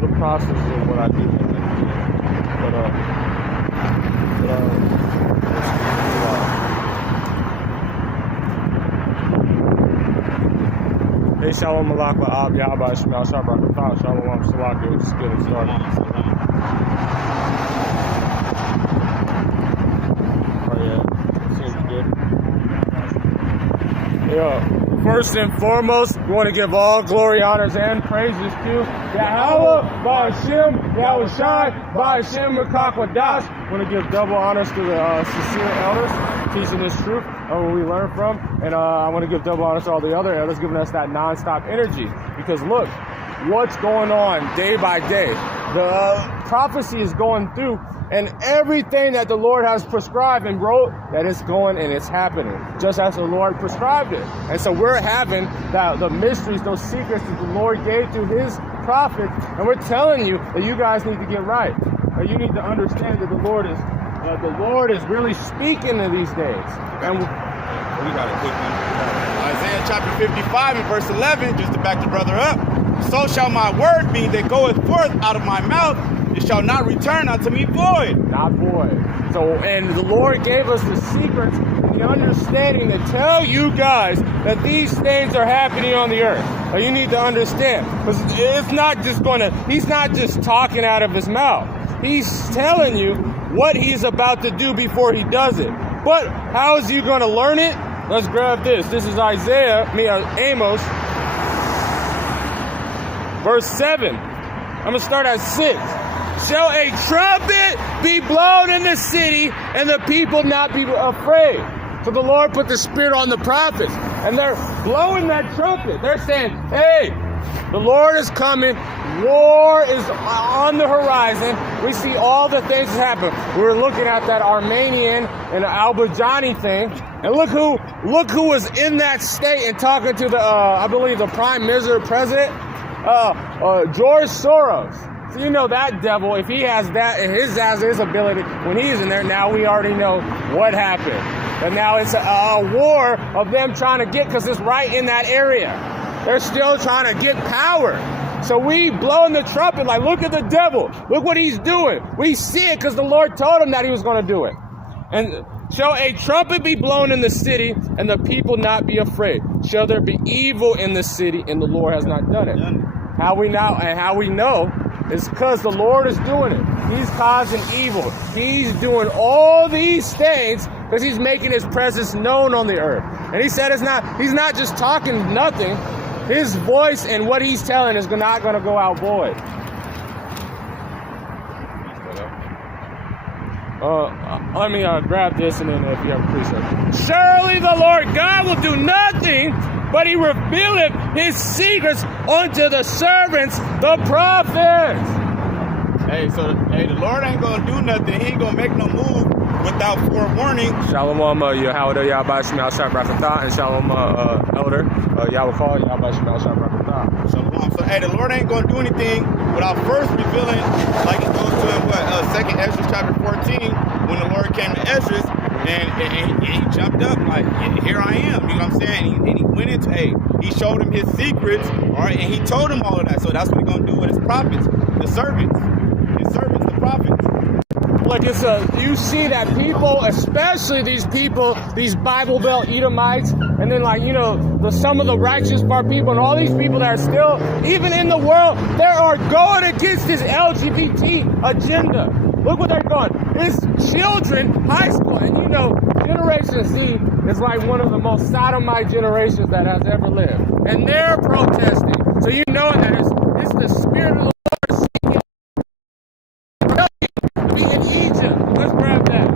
the process of what I do. Hey, Shalom Malak Ab Yahba Shemel Shabrakatah Shalom Salak. We're just getting started. Oh yeah, seems good. Yeah. First and foremost, we want to give all glory, honors, and praises to Yahweh, Ba'ashem, Yahushai, Ba'ashem, Mekakwadash. We want to give double honors to the sincere elders teaching this truth, where we learn from. And I want to give double honors to all the other elders giving us that non-stop energy. Because look, what's going on day by day. The prophecy is going through, and everything that the Lord has prescribed and wrote, that it's going and it's happening, just as the Lord prescribed it. And so we're having the mysteries, those secrets that the Lord gave to his prophets, and we're telling you that you guys need to get right. You need to understand that the Lord is really speaking in these days. And we got a quick one. Isaiah chapter 55 and verse 11, just to back the brother up. So shall my word be that goeth forth out of my mouth, it shall not return unto me void. Not void. So, and the Lord gave us the secrets and the understanding to tell you guys that these things are happening on the earth. But you need to understand, because it's not just he's not just talking out of his mouth. He's telling you what he's about to do before he does it. But how is you going to learn it? Let's grab this. This is Amos, verse 7. I'm going to start at 6. Shall a trumpet be blown in the city, and the people not be afraid? So the Lord put the Spirit on the prophets, and they're blowing that trumpet. They're saying, hey, the Lord is coming. War is on the horizon. We see all the things that happen. We're looking at that Armenian and Al-Bajani thing, and look who was in that state and talking to the I believe the Prime Minister, President, George Soros. So you know that devil, if he has that, his ability, when he's in there, now we already know what happened. And now it's a war of them trying to get, because it's right in that area. They're still trying to get power. So we blowing the trumpet like, look at the devil. Look what he's doing. We see it because the Lord told him that he was going to do it. And shall a trumpet be blown in the city, and the people not be afraid? Shall there be evil in the city, and the Lord has not done it? How we know is because the Lord is doing it. He's causing evil. He's doing all these things because he's making his presence known on the earth. And he said he's not just talking nothing. His voice and what he's telling is not going to go out void. Let me grab this, and then if you have a precept. Surely the Lord God will do nothing, but he revealeth his secrets unto the servants, the prophets. The Lord ain't going to do nothing. He ain't going to make no move without forewarning. Shalom, Yahweh, Yahweh, Shemel, Shabrakatah, and Shalom, Elder, Yahweh, Yahweh, Shemel, Shabrakatah. Shalom. So, the Lord ain't going to do anything without first revealing, like it goes to in 2nd Ezra chapter 14, when the Lord came to Ezra, and he jumped up like, here I am, you know what I'm saying? And he went into, he showed him his secrets, all right, and he told him all of that. So that's what he's going to do with his prophets, the servants, the prophets. Like you see that people, especially these people, these Bible Belt Edomites, and then some of the righteous part people, and all these people that are still, even in the world, they are going against this LGBT agenda. Look what they're doing. It's children, high school, and Generation Z is like one of the most sodomite generations that has ever lived. And they're protesting. So you know that it's the Spirit of the Lord speaking to be in Egypt. Let's grab that.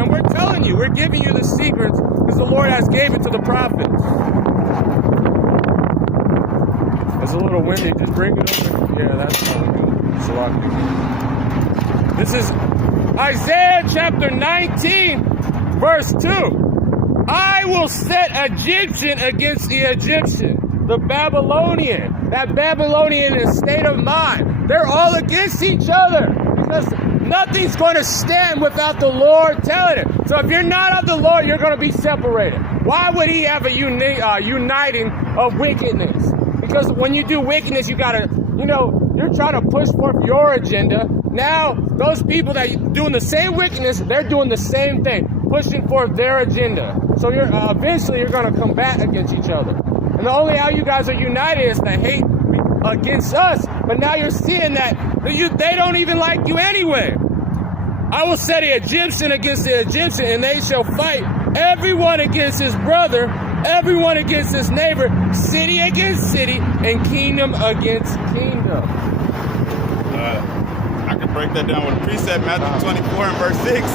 And we're telling you, we're giving you the secrets because the Lord has gave it to the prophets. It's a little windy. Just bring it over. Yeah, that's probably good. This is Isaiah chapter 19, verse 2. I will set Egyptian against the Egyptian, the Babylonian. That Babylonian is state of mind. They're all against each other because nothing's going to stand without the Lord telling it. So if you're not of the Lord, you're going to be separated. Why would he have a uniting of wickedness? Because when you do wickedness, you got to, You're trying to push forth your agenda. Now, those people that are doing the same wickedness, they're doing the same thing, pushing forth their agenda. So eventually you're going to combat against each other. And the only how you guys are united is the hate against us. But now you're seeing that they don't even like you anyway. I will set the Egyptian against the Egyptian, and they shall fight, everyone against his brother, everyone against his neighbor, city against city, and kingdom against kingdom. I can break that down with a precept, Matthew 24 and verse 6.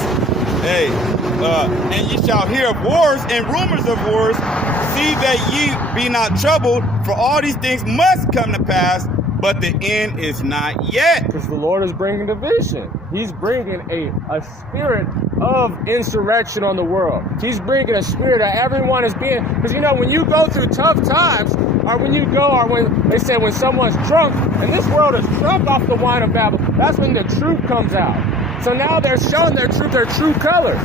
Hey, and ye shall hear of wars and rumors of wars. See that ye be not troubled, for all these things must come to pass, but the end is not yet. Because the Lord is bringing division. He's bringing a spirit of insurrection on the world. He's bringing a spirit that everyone is being... Because, when you go through tough times, or when they say when someone's drunk, and this world is drunk off the wine of Babylon, that's when the truth comes out. So now they're showing their true colors.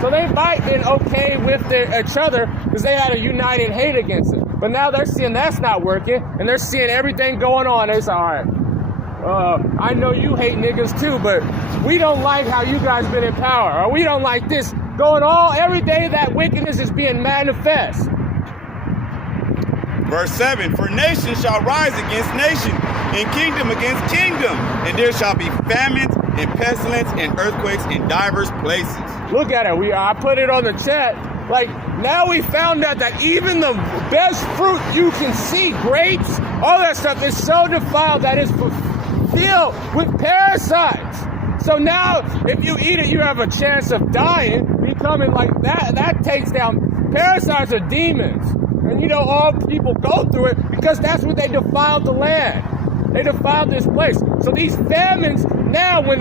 So they might have been okay with each other because they had a united hate against it. But now they're seeing that's not working, and they're seeing everything going on. They say, all right, I know you hate niggas too, but we don't like how you guys been in power, or we don't like this going on. Every day that wickedness is being manifest. Verse 7, for nation shall rise against nation, and kingdom against kingdom, and there shall be famines and pestilence and earthquakes in divers places. Look at it. I put it on the chat. Like, now we found out that even the best fruit you can see, grapes, all that stuff, is so defiled that it's filled with parasites. So now, if you eat it, you have a chance of dying, becoming like that. That takes down. Parasites are demons. And all people go through it because that's what they defiled the land. They defiled this place. So these famines, now when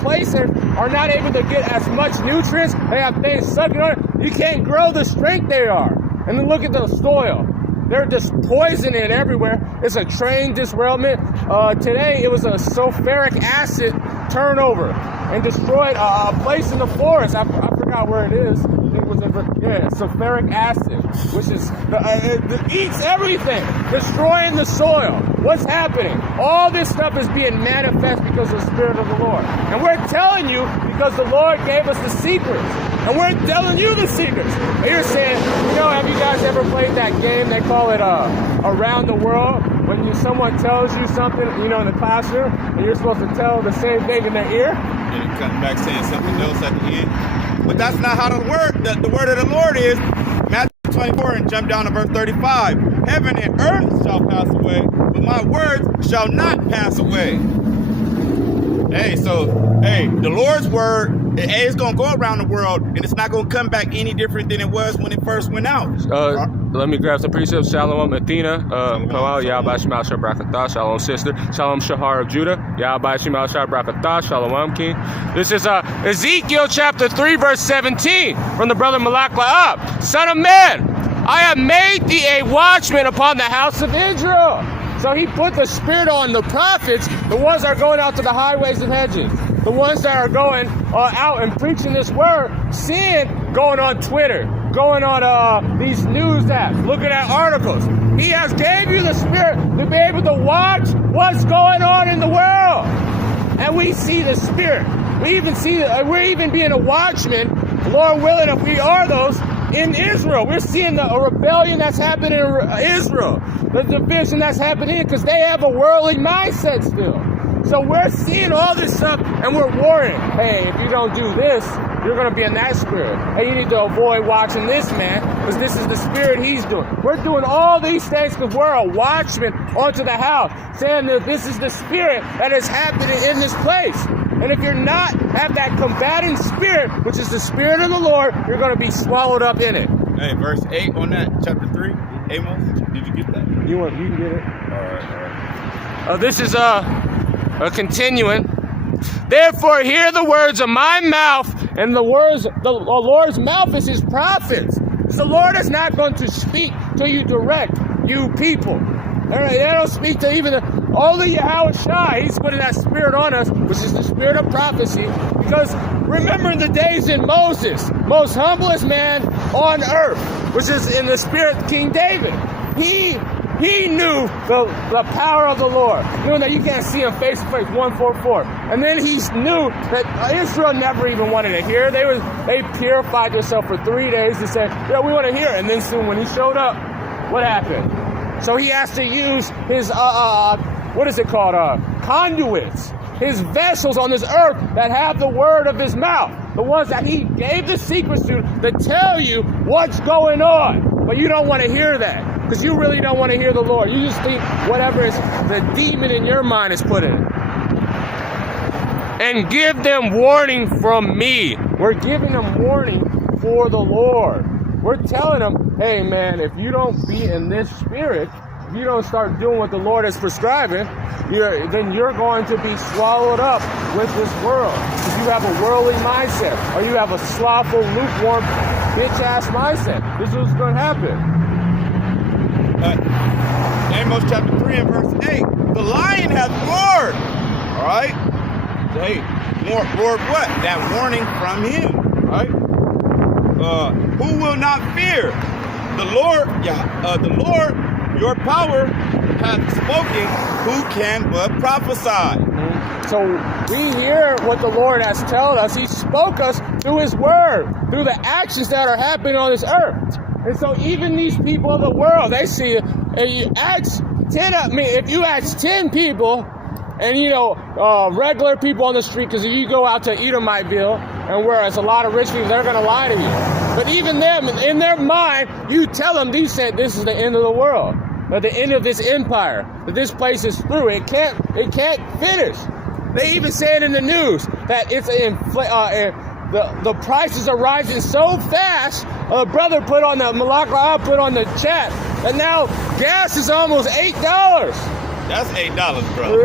places are not able to get as much nutrients, they have things sucking on it, you can't grow the strength they are. And then look at the soil. They're just poisoning it everywhere. It's a train derailment. Today it was a sulfuric acid turnover and destroyed a place in the forest. I forgot where it is. It was sulfuric acid, which is it eats everything, destroying the soil. What's happening? All this stuff is being manifest because of the Spirit of the Lord. And we're telling you because the Lord gave us the secrets. And we're telling you the secrets. And you're saying, have you guys ever played that game? They call it Around the World. When someone tells you something, in the classroom, and you're supposed to tell the same thing in their ear. And you come back saying something else at the end. But that's not how the word of the Lord is. Matthew 24 and jump down to verse 35. Heaven and earth shall pass away, but my words shall not pass away. The Lord's word, it's going to go around the world, and it's not going to come back any different than it was when it first went out. Let me grab some precepts. Shalom, Athena. Yahweh Shemal Shah Brakatah. Shalom, sister. Shalom, Shahar of Judah. Yahweh Shemal Shah Brakatah. Shalom, king. This is Ezekiel chapter 3, verse 17 from the brother Malak La'ab. Son of man, I have made thee a watchman upon the house of Israel. So he put the spirit on the prophets, the ones that are going out to the highways and hedges, the ones that are going out and preaching this word, seeing going on Twitter, going on these news apps, looking at articles. He has gave you the spirit to be able to watch what's going on in the world. And we see the spirit. We even see, we're even being a watchman, Lord willing, if we are those, in Israel. We're seeing a rebellion that's happening in Israel, the division that's happening because they have a worldly mindset still. So we're seeing all this stuff and we're warning, hey, if you don't do this, you're going to be in that spirit. Hey, you need to avoid watching this man because this is the spirit he's doing. We're doing all these things because we're a watchman onto the house, saying that this is the spirit that is happening in this place. And if you're not have that combating spirit, which is the spirit of the Lord, you're going to be swallowed up in it. Hey, verse 8 on that, chapter 3, Amos, did you get that? You can get it. All right. This is a continuing. Therefore, hear the words of my mouth, and the Lord's mouth is his prophets. The Lord is not going to speak to you direct, you people. They don't speak to even only Yahweh Shai. He's putting that spirit on us, which is the spirit of prophecy. Because remember the days in Moses, most humblest man on earth, which is in the spirit of King David. He He knew the power of the Lord, knew that you can't see him face to face, 144. And then he knew that Israel never even wanted to hear. They purified themselves for 3 days to say, yeah, we want to hear. And then soon when he showed up, what happened? So he has to use his, what is it called? Conduits. His vessels on this earth that have the word of his mouth. The ones that he gave the secrets to tell you what's going on. But you don't want to hear that. Because you really don't want to hear the Lord. You just think whatever is the demon in your mind is put in it. And give them warning from me. We're giving them warning for the Lord. We're telling them, hey man, if you don't be in this spirit, if you don't start doing what the Lord is prescribing, then you're going to be swallowed up with this world. If you have a worldly mindset, or you have a slothful, lukewarm, bitch-ass mindset, this is what's going to happen. Amos chapter 3 and verse 8. The lion hath roared. All right? So, hey, roared what? That warning from him. Right? Who will not fear? The Lord, your power hath spoken. Who can but prophesy? So we hear what the Lord has told us. He spoke us through his word, through the actions that are happening on this earth. And so even these people of the world, they see it. And you ask 10, if you ask 10 people, and regular people on the street, because if you go out to Edomiteville, and whereas a lot of rich people, they're going to lie to you. But even them, in their mind, you tell them, you said this is the end of the world, at the end of this empire, that this place is through. It can't finish. They even say it in the news that it's the prices are rising so fast. A brother put on the Malaka put on the chat, and now gas is almost $8. That's $8, bro.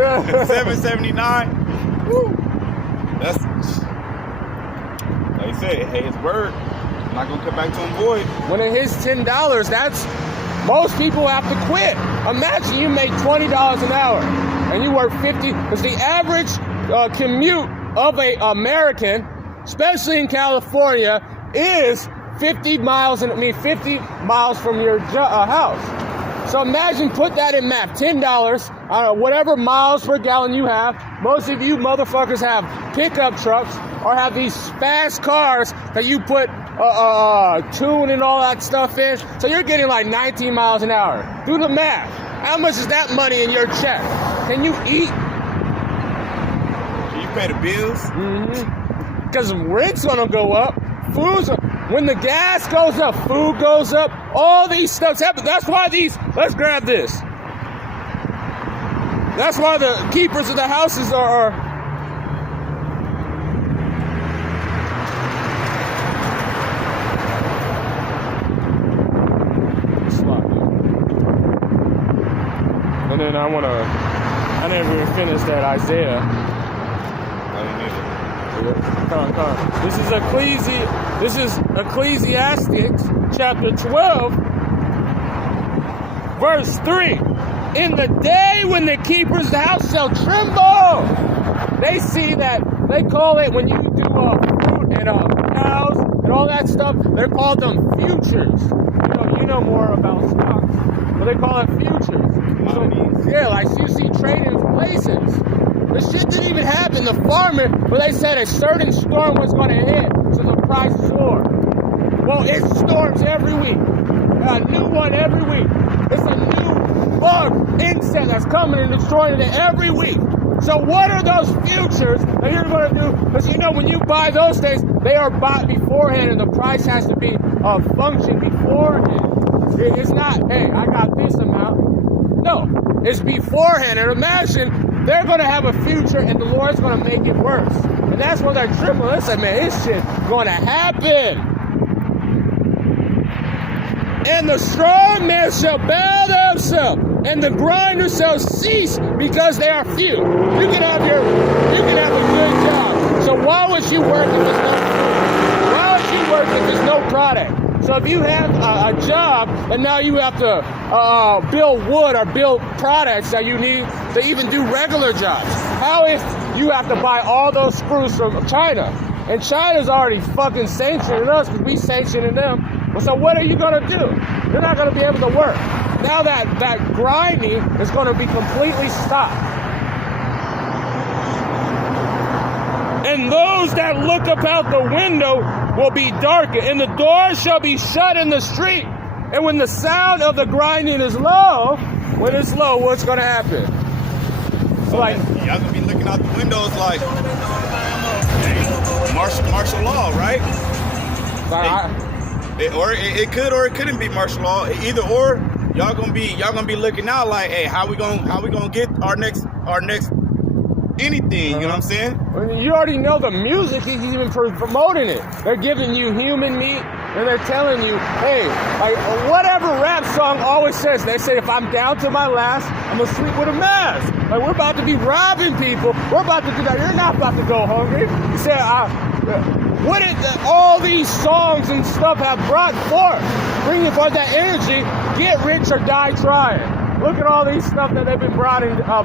$7.79. Woo. That's like you said. Hey, his word. I'm not gonna come back to him void. When it hits $10, that's most people have to quit. Imagine you make $20 an hour and you work 50. Because the average commute of a American, especially in California, is 50 miles from your house. So imagine, put that in math, $10, whatever miles per gallon you have. Most of you motherfuckers have pickup trucks or have these fast cars that you put tune and all that stuff in. So you're getting like 19 miles an hour. Do the math. How much is that money in your check? Can you eat? Can you pay the bills? Mm-hmm. Because rent's gonna go up. When the gas goes up, food goes up, all these stuffs happen. That's why let's grab this. That's why the keepers of the houses are and then I never even finished that Isaiah. I didn't either. Come on. This is Ecclesiastes chapter 12, verse 3. In the day when the keepers of the house shall tremble, they see that, they call it, when you do fruit and cows and all that stuff, they call them futures. You know more about stocks, but they call it futures. So, yeah, like you see trading places. The shit didn't even happen. The farmer, where they said a certain storm was going to hit, so the price soared. Well, it storms every week. A new one every week. It's a new bug, insect that's coming and destroying it every week. So what are those futures that you're going to do? Because when you buy those things, they are bought beforehand, and the price has to be function beforehand. It's not, hey, I got this amount. No, it's beforehand. And imagine they're going to have a future and the Lord's going to make it worse. And that's when they're trembling. They say, man, this shit going to happen. And the strong man shall bow themselves, and the grinder shall cease, because they are few. You can have a good job. So why would you work if there's no food? Why would you work if there's no product? So if you have a job and now you have to build wood or build products that you need to even do regular jobs, how if you have to buy all those screws from China? And China's already fucking sanctioning us because we sanctioning them. So what are you going to do? You're not going to be able to work. now that grinding is going to be completely stopped. And those that look up out the window will be darkened, and the doors shall be shut in the street. And when the sound of the grinding is low, when it's low, what's going to happen? So like, y'all gonna be looking out the windows like martial law, right? Or it could or it couldn't be martial law. Either or, y'all gonna be looking out like, hey, how we gonna get our next anything? You know what I'm saying? You already know the music. He's even promoting it. They're giving you human meat, and they're telling you, hey, like whatever rap song always says. They say, if I'm down to my last, I'm gonna sleep with a mask. Like, we're about to be robbing people. We're about to do that. You're not about to go hungry. You say, what did all these songs and stuff have brought forth? Bringing forth that energy. Get rich or die trying. Look at all these stuff that they've been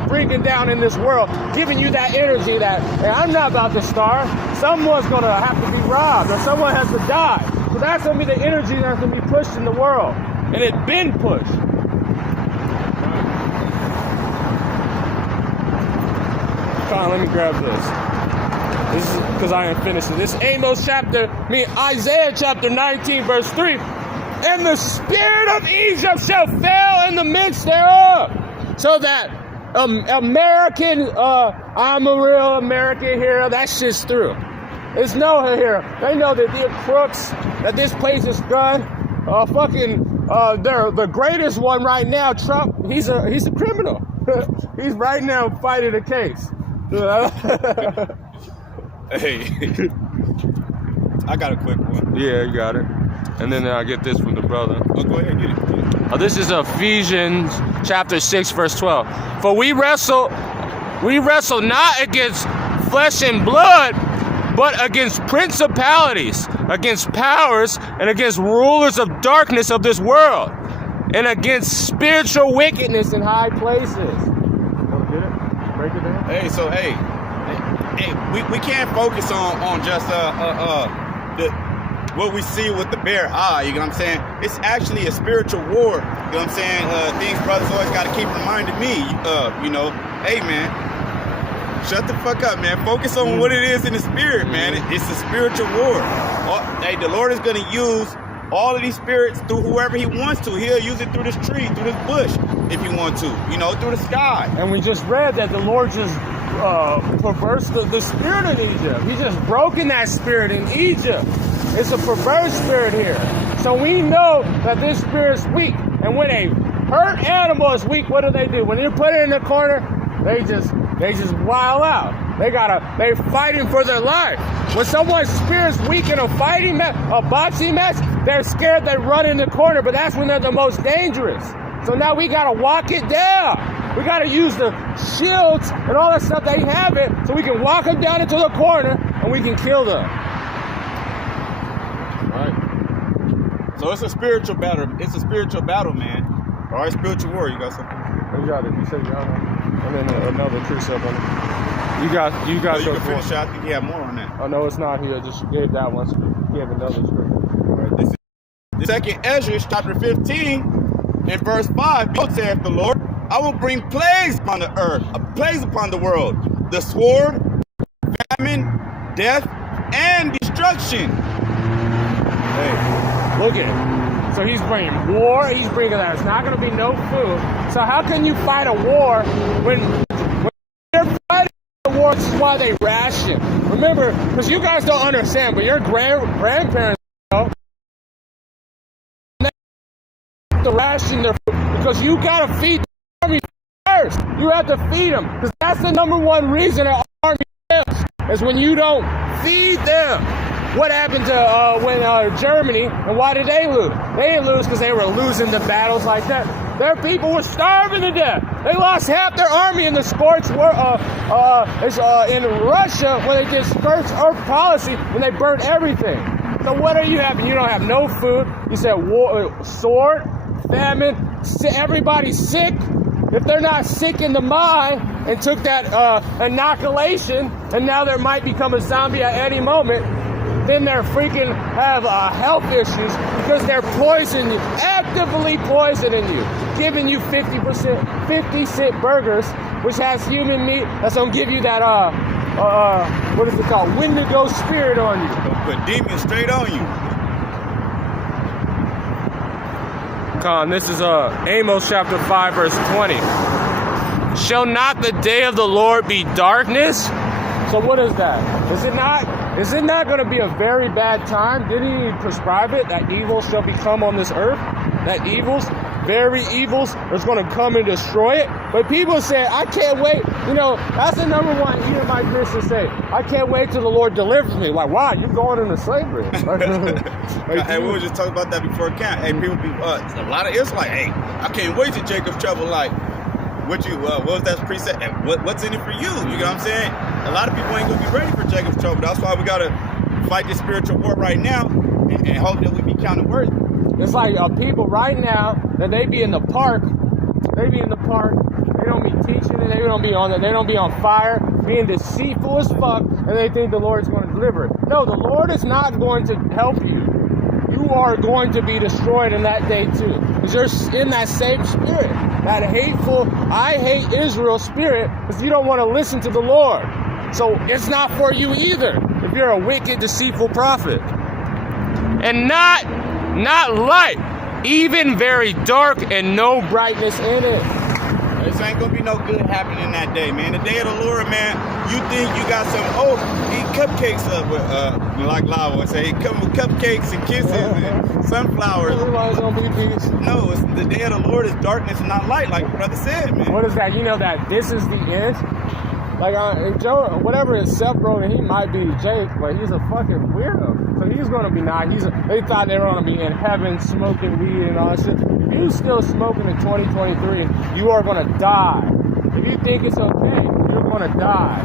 bringing down in this world, giving you that energy that, hey, I'm not about to starve. Someone's going to have to be robbed or someone has to die. So that's going to be the energy that's going to be pushed in the world. And it's been pushed. Come on, let me grab this. This is because I ain't finished it. This is Isaiah chapter 19, verse 3. And the spirit of Egypt shall fail in the midst thereof. So that American, I'm a real American hero, that shit's through. There's no hero. They know that they're crooks, that this place is done. They're the greatest one right now, Trump, he's a criminal. He's right now fighting a case. Hey, I got a quick one. Yeah, you got it. And then I get this from the brother. Oh, go ahead, get it. This is Ephesians chapter 6, verse 12. For we wrestle not against flesh and blood, but against principalities, against powers, and against rulers of darkness of this world, and against spiritual wickedness in high places. Want to get it? Break it down? Hey, so we can't focus on just what we see with the bare eye, you know what I'm saying? It's actually a spiritual war, you know what I'm saying? Things brothers always got to keep reminding me, hey man, shut the fuck up, man. Focus on what it is in the spirit, man. It's a spiritual war. Hey, the Lord is going to use all of these spirits through whoever he wants to. He'll use it through this tree, through this bush, if he wants to, through the sky. And we just read that the Lord just perverse the spirit in Egypt. He just broken that spirit in Egypt. It's a perverse spirit here. So we know that this spirit's weak. And when a hurt animal is weak, what do? When you put it in the corner, they just wild out. They're fighting for their life. When someone's spirit's weak in a fighting match, a boxing match, they're scared, they run in the corner, but that's when they're the most dangerous. So now we gotta walk it down. We gotta use the shields and all that stuff they have it, so we can walk them down into the corner and we can kill them. Right. So it's a spiritual battle. It's a spiritual battle, man. All right, spiritual war. You got something? You got it. You said you got it. And then another precept on it. You got. Oh, you can finish. I think you have more on that. Oh no, it's not here. Just gave that one. So you gave another scripture. Right. This is 2nd Ezra chapter 15 and verse 5. God saith the Lord, I will bring plagues upon the earth, plagues upon the world, the sword, famine, death, and destruction. Hey, look at it. So he's bringing war. He's bringing that. It's not going to be no food. So how can you fight a war when you're fighting a war? This is why they ration. Remember, because you guys don't understand, but your grandparents know. They have to ration their food because you got to feed the army first. You have to feed them because that's the number one reason an army fails is when you don't feed them. What happened to when Germany, and why did they lose? They didn't lose because they were losing the battles like that. Their people were starving to death. They lost half their army in the scorched in Russia when they did scorched earth policy when they burnt everything. So what are you having? You don't have no food. You said war, sword, famine, everybody's sick. If they're not sick in the mind and took that inoculation, and now there might become a zombie at any moment, then they're freaking have health issues because they're poisoning. actively poisoning you, giving you 50-cent burgers, which has human meat, that's gonna give you that what is it called? Wendigo spirit on you. Gonna put demons straight on you. Con, this is Amos chapter 5, verse 20. Shall not the day of the Lord be darkness? So what is that? Is it not going to be a very bad time? Didn't he prescribe it, that evil shall become on this earth? That very evils, is going to come and destroy it? But people say, I can't wait. You know, that's the number one my Christians say. I can't wait till the Lord delivers me. Like, wow, you're going into slavery. Hey, we were just talking about that before camp. Hey, people be, a lot of Israelites, hey, I can't wait till Jacob's trouble. Like, what was that preset? What's in it for you? You know what I'm saying? A lot of people ain't gonna be ready for Jacob's trouble. That's why we gotta fight this spiritual war right now and hope that we be counted worthy. It's like people right now that they be in the park. They be in the park. They don't be teaching and they don't be on fire, being deceitful as fuck, and they think the Lord's going to deliver it. No, the Lord is not going to help you. You are going to be destroyed in that day too, because you're in that same spirit, that hateful, I hate Israel spirit, because you don't want to listen to the Lord. So it's not for you either if you're a wicked, deceitful prophet. And not light, even very dark, and no brightness in it. This ain't gonna be no good happening that day, man. The day of the Lord, man, you think you got some, eat cupcakes up with, like Lava would say, come with cupcakes and kisses and sunflowers. Everybody's gonna be peace. No, it's the day of the Lord is darkness and not light, like brother said, man. What is that? You know that this is the end? Like, Joe, whatever is Seth Rogen, he might be Jake, but he's a fucking weirdo. So he's gonna be not. They thought they were gonna be in heaven smoking weed and all that shit. If you still smoking in 2023, you are gonna die. If you think it's okay, you're gonna die.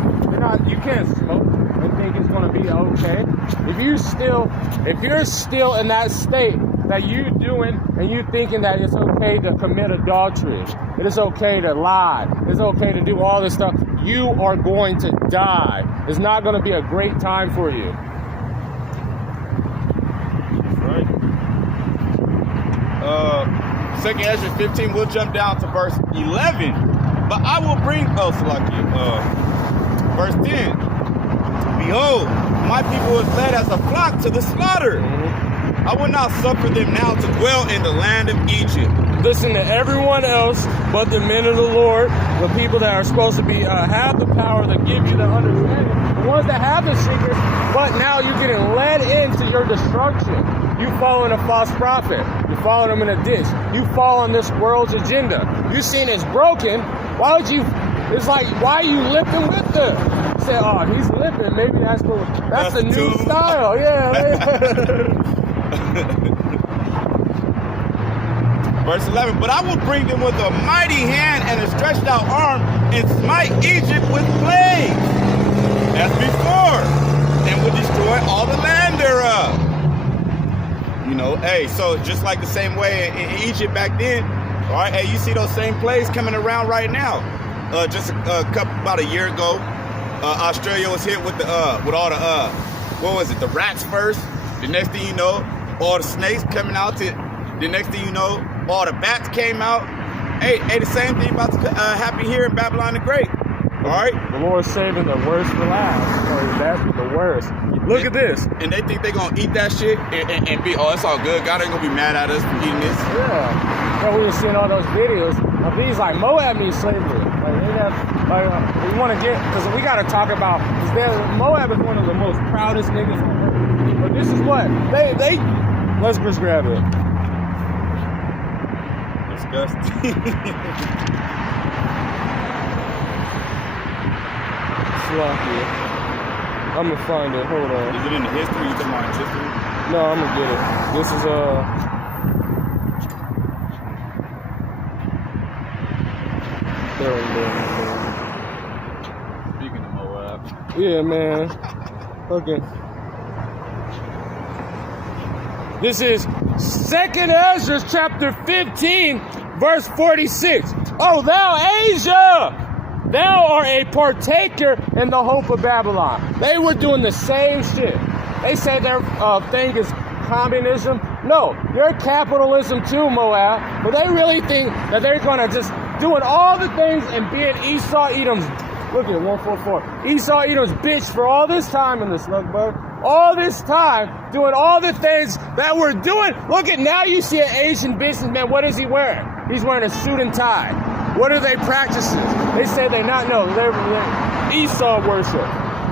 You can't smoke and think it's gonna be okay. If you're still in that state that you doing and you thinking that it's okay to commit adultery, it is okay to lie, it's okay to do all this stuff, you are going to die. It's not going to be a great time for you. Right. 2nd Ezra 15, we'll jump down to verse 11. But I will bring, verse 10. Behold, my people is led as a flock to the slaughter. I will not suffer them now to dwell in the land of Egypt. Listen to everyone else but the men of the Lord, the people that are supposed to be have the power to give you the understanding, the ones that have the secrets, but now you're getting led into your destruction. You following a false prophet. You following them in a ditch. You following this world's agenda. You seen it's broken. Why would you? It's like, why are you lipping with them? You say, oh, he's lipping. Maybe that's the new style. Yeah. Verse 11, but I will bring them with a mighty hand and a stretched out arm and smite Egypt with plagues as before, and will destroy all the land thereof. You know, hey, so just like the same way in Egypt back then, all right, hey, you see those same plagues coming around right now. About a year ago, Australia was hit with all the the rats first. The next thing you know, all the snakes coming out. The next thing you know, all the bats came out. Hey, the same thing about to happen here in Babylon the Great. All right? The Lord's saving the worst for last. That's the worst. Look at this. And they think they're going to eat that shit and be, it's all good. God ain't going to be mad at us for eating this. Yeah. We were seeing all those videos of these, like, Moab means slavery. Like, we want to get, because we got to talk about, Moab is one of the most proudest niggas on earth. But this is what, let's just grab it. Disgusting. Sloppy. I'm gonna find it. Hold on. Is it in the history? You talking about history? No, I'm gonna get it. This is Speaking of Moab. Yeah, man. Okay. This is 2nd Ezra chapter 15, verse 46. Oh, thou Asia! Thou art a partaker in the hope of Babylon. They were doing the same shit. They say their thing is communism. No, you're capitalism too, Moab. But they really think that they're going to just doing all the things and being Esau Edom's, look at 144, Esau Edom's bitch for all this time in the slug bug. All this time doing all the things that we're doing. Look at now you see an Asian businessman. What is he wearing? He's wearing a suit and tie. What are they practicing? They say they not know. They're Esau worship.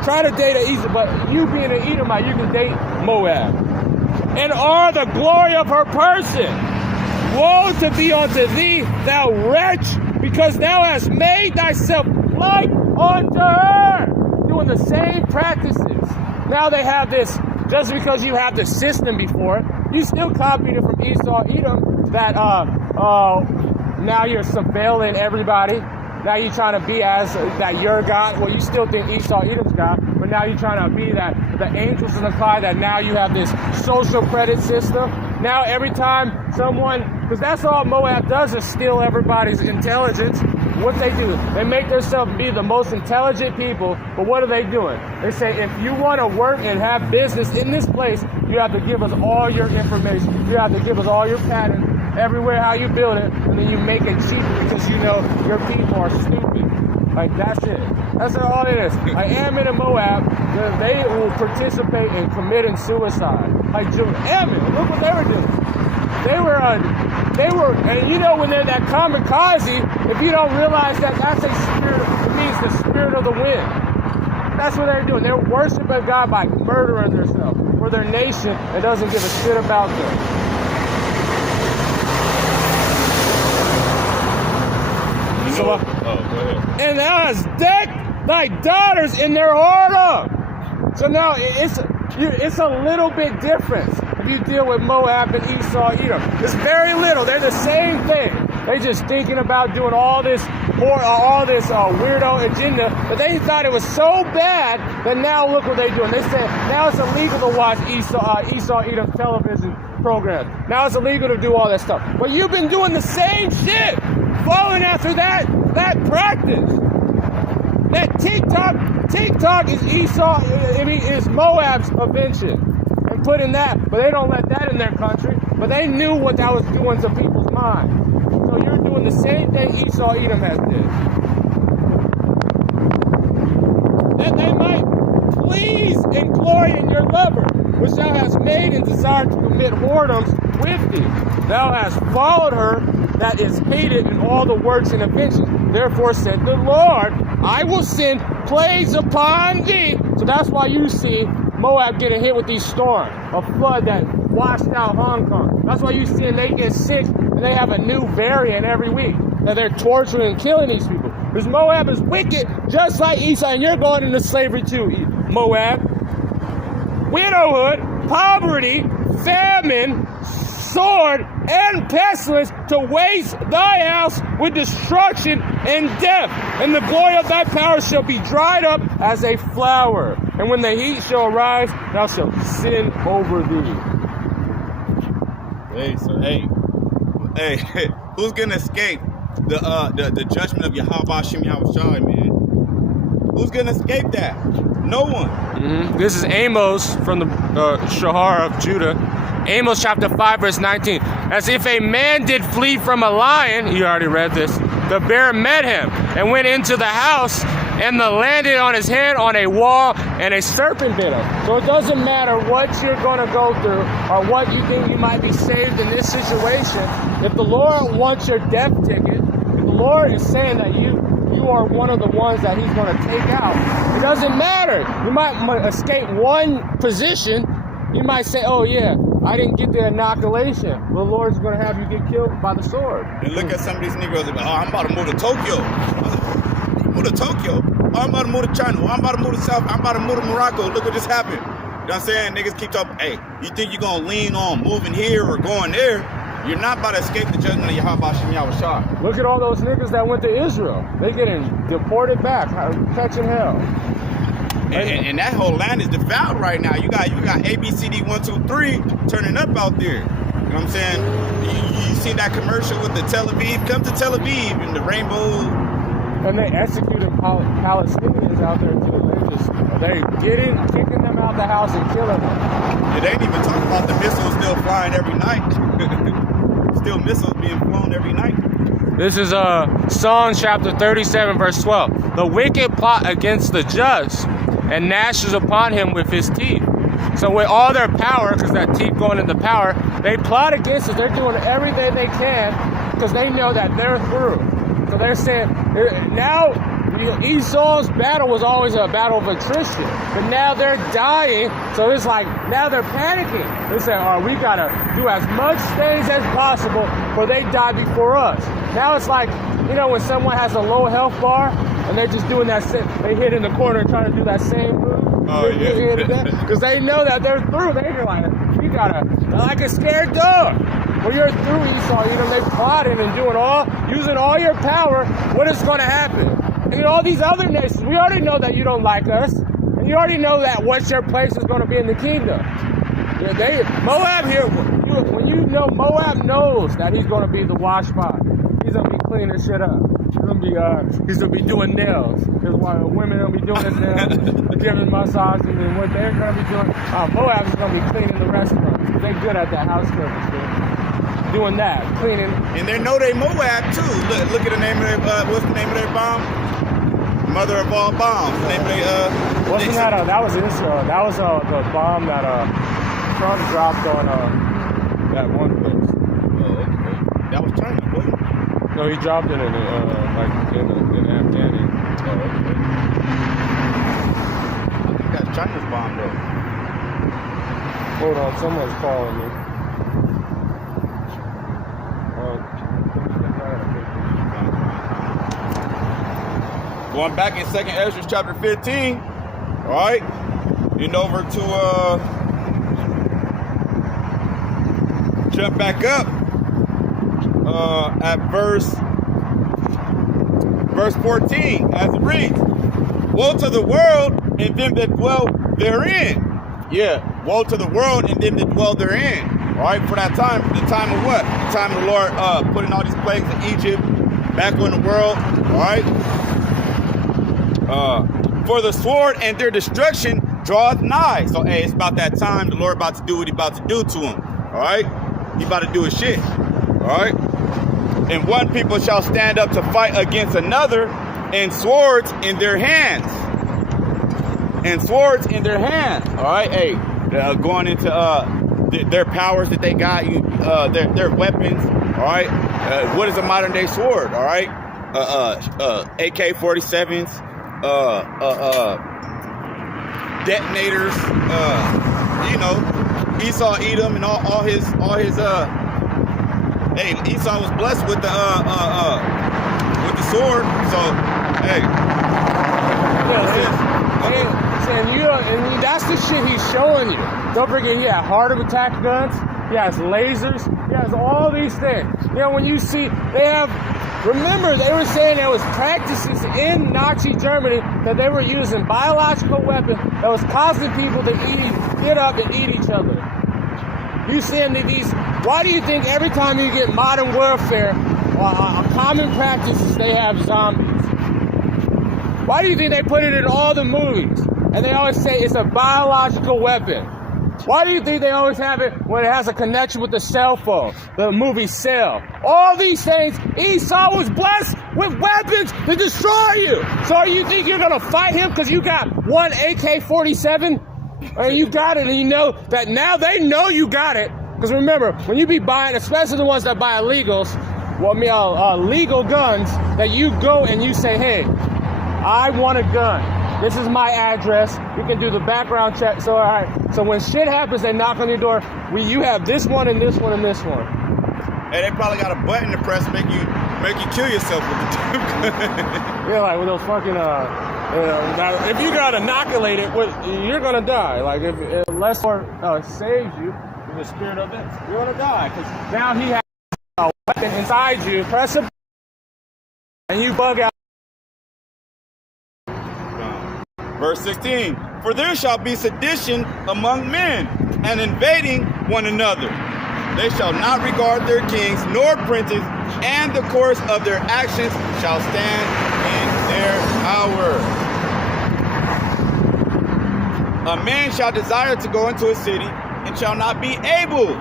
Try to date an Esau, but you being an Edomite, you can date Moab. And are the glory of her person. Woe to be unto thee, thou wretch, because thou hast made thyself like unto her. Doing the same practices. Now they have this, just because you have the system before, you still copied it from Esau Edom, that now you're surveilling everybody. Now you're trying to be as that your God. Well, you still think Esau Edom's God, but now you're trying to be that the angels in the sky, that now you have this social credit system. Now every time someone, because that's all Moab does is steal everybody's intelligence. What they do, they make themselves be the most intelligent people, but what are they doing? They say, if you want to work and have business in this place, you have to give us all your information. You have to give us all your patents, everywhere how you build it, and then you make it cheaper because you know your people are stupid. Like, that's it. That's all it is. Like Ammon and Moab, they will participate in committing suicide. Like Ammon, look what they were doing. They were, and you know when they're that kamikaze, if you don't realize that that's a spirit, it means the spirit of the wind. That's what they're doing. They're worshiping God by murdering themselves for their nation that doesn't give a shit about them. So, go ahead. And thou hast decked thy daughters in their whoredom. So now it's a little bit different if you deal with Moab and Esau Edom. It's very little. They're the same thing. They just thinking about doing all this weirdo agenda, but they thought it was so bad that now look what they're doing. They said now it's illegal to watch Esau Edom television programs. Now it's illegal to do all that stuff. But you've been doing the same shit, following after that practice. That TikTok is is Moab's invention. And putting that, but they don't let that in their country. But they knew what that was doing to people's minds. So you're doing the same thing Esau Edom has did. That they might please and glory in your lover, which thou hast made and desired to commit whoredoms with thee. Thou hast followed her that is hated in all the works and inventions. Therefore said the Lord, I will send plagues upon thee. So that's why you see Moab getting hit with these storms, a flood that washed out Hong Kong. That's why you see they get sick and they have a new variant every week. That they're torturing and killing these people. Because Moab is wicked, just like Esau, and you're going into slavery too, Moab. Widowhood, poverty, famine, sword, and pestilence to waste thy house with destruction and death. And the glory of thy power shall be dried up as a flower. And when the heat shall arise, thou shalt sin over thee. Hey, who's gonna escape the judgment of Yahweh Shem Yahushai, man? Who's gonna escape that? No one. Mm-hmm. This is Amos from the Shahar of Judah. Amos chapter 5 verse 19. As if a man did flee from a lion, you already read this, the bear met him and went into the house and landed on his head on a wall, and a serpent bit him. So it doesn't matter what you're going to go through or what you think you might be saved in this situation. If the Lord wants your death ticket, if the Lord is saying that you are one of the ones that he's going to take out, it doesn't matter. You might escape one position. You might say, oh yeah, I didn't get the inoculation. The Lord's going to have you get killed by the sword. And look at some of these Negroes. Oh, I'm about to move to Tokyo. Move to Tokyo. Oh, I'm about to move to China. Oh, I'm about to move to South. I'm about to move to Morocco. Look what just happened. You know what I'm saying? Niggas keep talking, hey, you think you're going to lean on moving here or going there? You're not about to escape the judgment of Yahweh Shem Yahushai. Look at all those niggas that went to Israel. They getting deported back, catching hell. And that whole land is defiled right now. You got ABCD 1, 2, 3 turning up out there. You know what I'm saying? You see that commercial with the Tel Aviv? Come to Tel Aviv and the rainbow And they executing Palestinians out there too. They kicking them out the house and killing them. Yeah, they ain't even talking about the missiles still flying every night. Still missiles being flown every night. This is Psalm chapter 37, verse 12. The wicked plot against the just, and gnashes upon him with his teeth. So with all their power, because that teeth going into power, they plot against us. They're doing everything they can because they know that they're through. So they're saying, now Esau's battle was always a battle of attrition, but now they're dying. So it's like, now they're panicking. They say, oh, we got to do as much things as possible for they die before us. Now it's like, you know, when someone has a low health bar and they're just doing that, they hit in the corner and trying to do that same move. Oh, yeah. Because they know that they're through. They're like, we got to, like a scared dog. When you're through Esau, you know, they plotting and using all your power, what is going to happen? And you know, all these other nations, we already know that you don't like us. And you already know that what's your place is going to be in the kingdom. Yeah, Moab here, when you know, Moab knows that he's going to be the wash pot. He's going to be cleaning shit up. He's gonna be doing nails. There's why women are gonna be doing his nails, giving massages, and what they're gonna be doing. Moab is gonna be cleaning the restaurants. They're good at that house cleaning shit. Doing that, cleaning. And they know they Moab too. Look at the name of their, what's the name of their bomb? Mother of all bombs. The name of their, wasn't that that was Israel. That was the bomb that Trump dropped on that one place. Oh, okay. That was China, wasn't it? No, he dropped it in Afghanistan. Oh, okay. That's China's bomb, though. Hold on, someone's calling me. Going back in 2nd Ezra chapter 15, all right, and over to jump back up at verse 14, as it reads, woe to the world and them that dwell therein. Yeah, woe to the world and them that dwell therein. All right, for that time, the time of what? The time of the Lord putting all these plagues in Egypt, back on the world. All right. For the sword and their destruction draweth nigh. So, hey, it's about that time. The Lord about to do what he about to do to him. All right. He about to do his shit. All right. And one people shall stand up to fight against another, and swords in their hands. And swords in their hands. All right. Hey, going into their powers that they got, their weapons. All right. What is a modern day sword? All right. AK-47s. Detonators. You know, Esau Edom and all his. Hey, Esau was blessed with the sword. So, hey. And that's the shit he's showing you. Don't forget, he had heart attack guns. He has lasers. He has all these things. You know, when you see, remember, they were saying there was practices in Nazi Germany that they were using biological weapons that was causing people to get up and eat each other. You seeing these? Why do you think every time you get modern warfare, a common practice is they have zombies? Why do you think they put it in all the movies? And they always say it's a biological weapon. Why do you think they always have it when it has a connection with the cell phone, the movie Cell? All these things, Esau was blessed with weapons to destroy you. So you think you're going to fight him because you got one AK-47? And you got it, and you know that now they know you got it. Because remember, when you be buying, especially the ones that buy illegals, legal guns, that you go and you say, hey, I want a gun. This is my address. You can do the background check. So, all right. So when shit happens, they knock on your door. You have this one and this one and this one. Hey, they probably got a button to press make you kill yourself with the Yeah, like with those fucking if you got inoculated, you're gonna die. Like unless Lord saves you from the spirit of this, you're gonna die. Because now he has a weapon inside you. Press a button and you bug out. Verse 16, for there shall be sedition among men, and invading one another. They shall not regard their kings nor princes, and the course of their actions shall stand in power. A man shall desire to go into a city and shall not be able.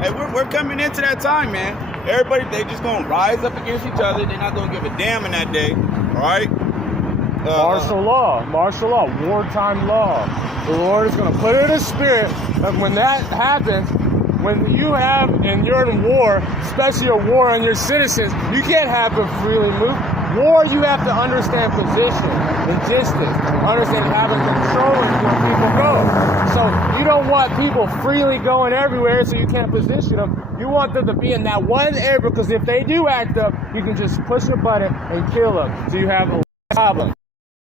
Hey, we're coming into that time, man. Everybody, they just gonna rise up against each other. They're not gonna give a damn in that day. All right. Martial law, wartime law. The Lord is going to put it in His spirit, and when that happens, when you have and you're in war, especially a war on your citizens, you can't have them freely move. War, you have to understand position and distance, understand having control of where people go. So you don't want people freely going everywhere, so you can't position them. You want them to be in that one area, because if they do act up, you can just push a button and kill them. So you have a problem.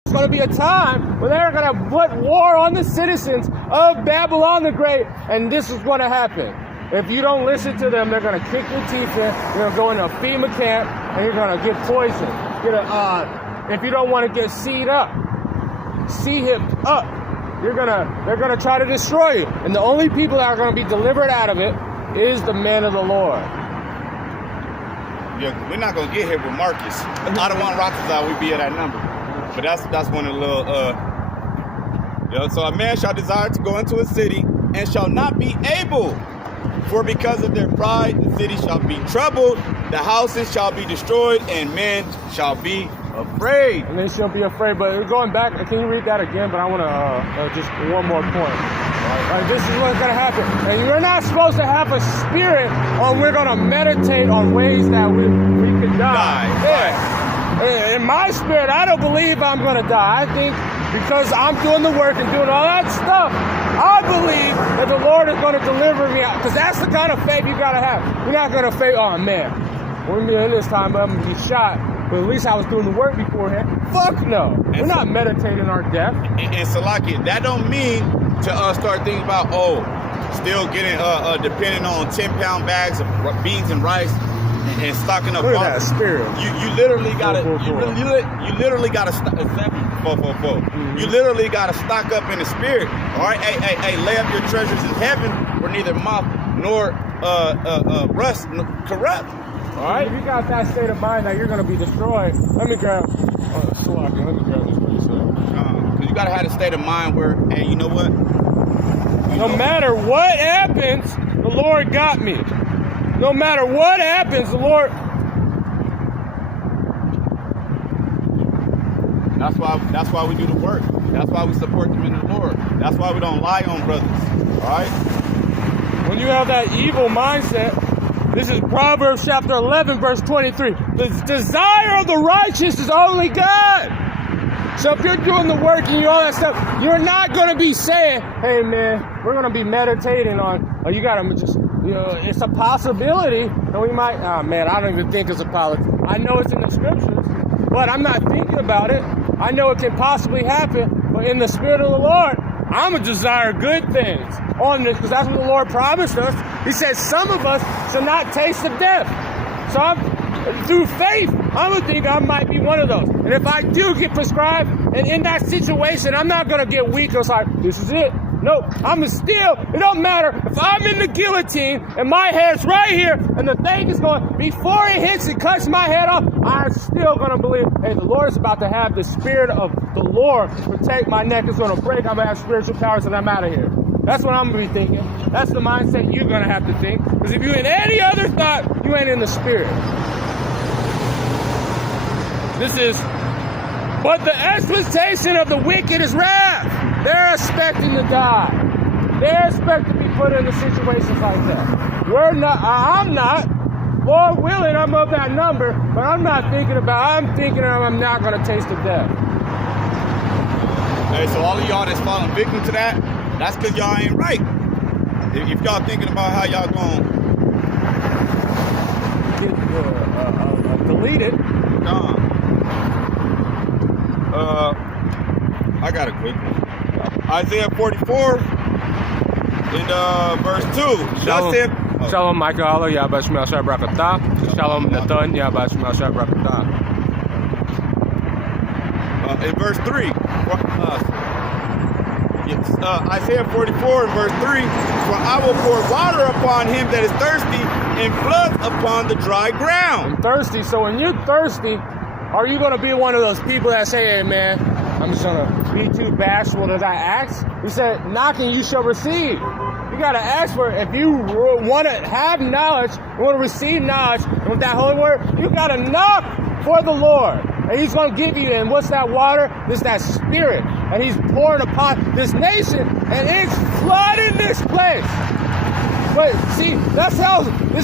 It's going to be a time where they're going to put war on the citizens of Babylon the Great, and this is going to happen. If you don't listen to them, they're going to kick your teeth in. You're going to go into a FEMA camp, and you're going to get poisoned. If you don't want to get seed hipped up, they're going to try to destroy you. And the only people that are going to be delivered out of it is the men of the Lord. Yeah, we're not going to get hit with Marcus. I don't want Rothschild, we'd be at that number. But that's one of the little, so a man shall desire to go into a city and shall not be able. For because of their pride, the city shall be troubled, the houses shall be destroyed, and men shall be afraid. And they shall be afraid. But going back, can you read that again? But I want to just one more point. This is what's going to happen. And you're not supposed to have a spirit on we're going to meditate on ways that we can die. Yeah. In my spirit, I don't believe I'm going to die. I think because I'm doing the work and doing all that stuff, I believe that the Lord is going to deliver me out. Because that's the kind of faith you got to have. You're not going to faith, oh man, we're going to be in this time, but I'm going to be shot. But at least I was doing the work beforehand. Fuck no. We're not meditating our death. And Salaki, that don't mean to start thinking about, still getting, depending on 10-pound bags of beans and rice and stocking up. Look at that spirit. You literally gotta, you literally gotta You literally gotta stock up in the spirit. All right, hey, lay up your treasures in heaven, where neither moth nor rust corrupt. All right, if you got that state of mind that you're gonna be destroyed, let me grab this for you, sir. Because you gotta have a state of mind where, hey, you know what? No matter what happens, the Lord got me. No matter what happens, the Lord. That's why we do the work. That's why we support them in the Lord. That's why we don't lie on brothers. All right. When you have that evil mindset, this is Proverbs chapter 11, verse 23. The desire of the righteous is only God. So if you're doing the work and you all that stuff, you're not going to be saying, hey man, we're going to be meditating on, you got to just, it's a possibility, and we might, I don't even think it's a possibility. I know it's in the scriptures, but I'm not thinking about it. I know it can possibly happen, but in the spirit of the Lord, I'm going to desire good things on this, because that's what the Lord promised us. He said some of us shall not taste of death. So through faith, I'm going to think I might be one of those. And if I do get prescribed, and in that situation, I'm not going to get weak. It's like, this is it. Nope, I'm still, it don't matter. If I'm in the guillotine and my head's right here and the thing is going, before it hits and cuts my head off, I'm still going to believe, hey, the Lord is about to have the spirit of the Lord protect my neck. It's going to break. I'm going to have spiritual powers and I'm out of here. That's what I'm going to be thinking. That's the mindset you're going to have to think. Because if you're in any other thought, you ain't in the spirit. This is, but the expectation of the wicked is wrath. They're expecting to die. They're expecting to be put into situations like that. I'm not. Lord willing, I'm of that number, but I'm thinking I'm not going to taste of death. Hey, so all of y'all that's falling victim to that, that's because y'all ain't right. If y'all thinking about how y'all going to get deleted. I got a quick one. Isaiah 44 and verse 2. Shalom Michael Allah, Yahweh Shemel Shah Brakatah. Shalom Nathan, Yahweh Shemel Shah Brakatah. In verse 3. Isaiah 44 and verse 3. For I will pour water upon him that is thirsty and floods upon the dry ground. And thirsty, so when you're thirsty, Are you going to be one of those people that say, hey, man, I'm just going to be too bashful that I ask? He said, knocking, you shall receive. You got to ask for it. If you want to have knowledge, you want to receive knowledge, and with that holy word, you got to knock for the Lord. And he's going to give you, and what's that water? It's that spirit. And he's pouring upon this nation, and it's flooding this place. But see, this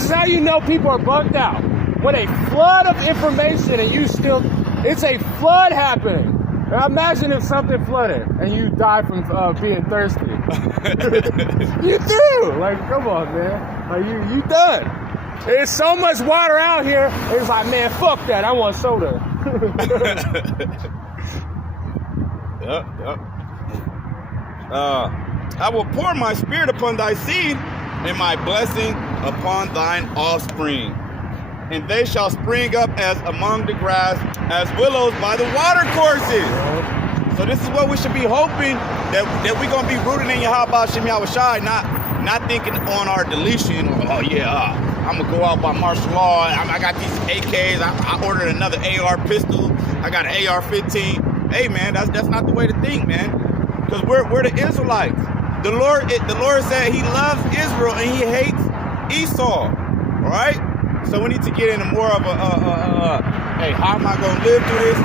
is how you know people are bugged out. When a flood of information and it's a flood happening. Now imagine if something flooded and you die from being thirsty. You through. Like, come on, man. Like, you done. There's so much water out here. It's like, man, fuck that. I want soda. Yep. I will pour my spirit upon thy seed and my blessing upon thine offspring. And they shall spring up as among the grass, as willows by the water courses. So this is what we should be hoping, that we're going to be rooted in Yahweh Shem Yahushai, not thinking on our deletion. Oh, yeah, I'm going to go out by martial law. I got these AKs. I ordered another AR pistol. I got an AR-15. Hey, man, that's not the way to think, man. Because we're the Israelites. The Lord said he loves Israel and he hates Esau. All right? So we need to get into more of hey, how am I going to live through this?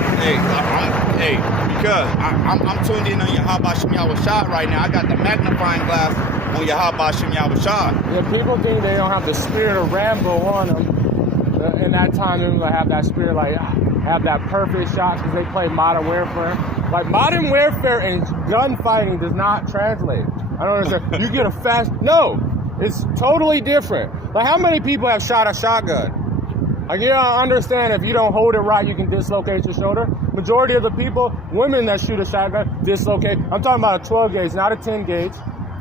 Because I'm tuned in on Yahweh Shem Yahushai right now. I got the magnifying glass on Yahweh Shem Yahushai. Yeah, people think they don't have the spirit of Rambo on them. In that time, they're going to have that spirit, like, have that perfect shots because they play Modern Warfare. Like, Modern Warfare and gunfighting does not translate. I don't understand. You get a fast... No, it's totally different. Like, how many people have shot a shotgun? Like, you don't understand, if you don't hold it right, you can dislocate your shoulder. Majority of the people, women that shoot a shotgun, dislocate. I'm talking about a 12 gauge, not a 10 gauge.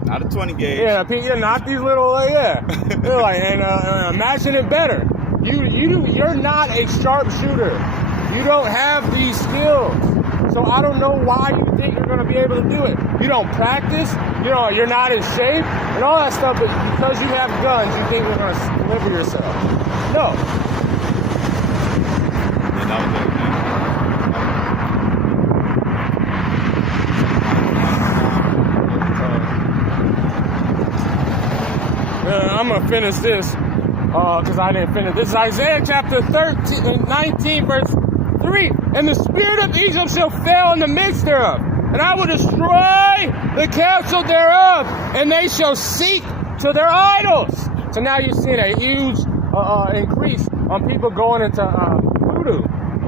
Not a 20 gauge. Yeah, not these little, They're like, and imagine it better. You're not a sharpshooter. You don't have these skills. So I don't know why you think you're going to be able to do it. You don't practice. You're not in shape and all that stuff. But because you have guns, you think you're going to deliver yourself. No. I'm going to finish this because I didn't finish. This is Isaiah chapter 19, verse 3. And the spirit of Egypt shall fail in the midst thereof, and I will destroy the counsel thereof, and they shall seek to their idols. So now you're seeing a huge increase on people going into voodoo,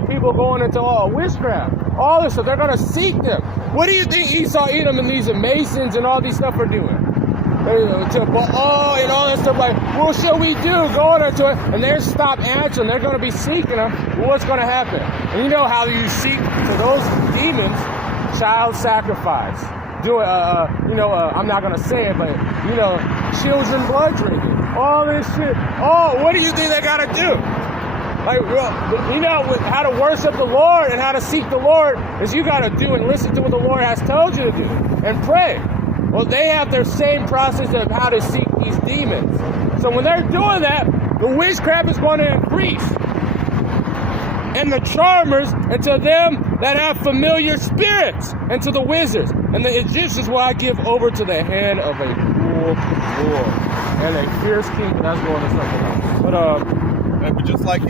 people going into witchcraft, all this stuff. They're going to seek them. What do you think Esau, Edom, and these Masons and all these stuff are doing? To Baal and all that stuff, like, what shall we do? Going into it, and they're stop answering. They're going to be seeking them. Well, what's going to happen? And you know how you seek to those demons? Child sacrifice. Do it. I'm not going to say it, but children blood drinking. All this shit. Oh, what do you think they got to do? Like, how to worship the Lord and how to seek the Lord is you got to do and listen to what the Lord has told you to do and pray. Well, they have their same process of how to seek these demons. So when they're doing that, the witchcraft is going to increase. And the charmers, and to them that have familiar spirits, and to the wizards. And the Egyptians will I give over to the hand of a cruel lord and a fierce king. That's going to something else. But just like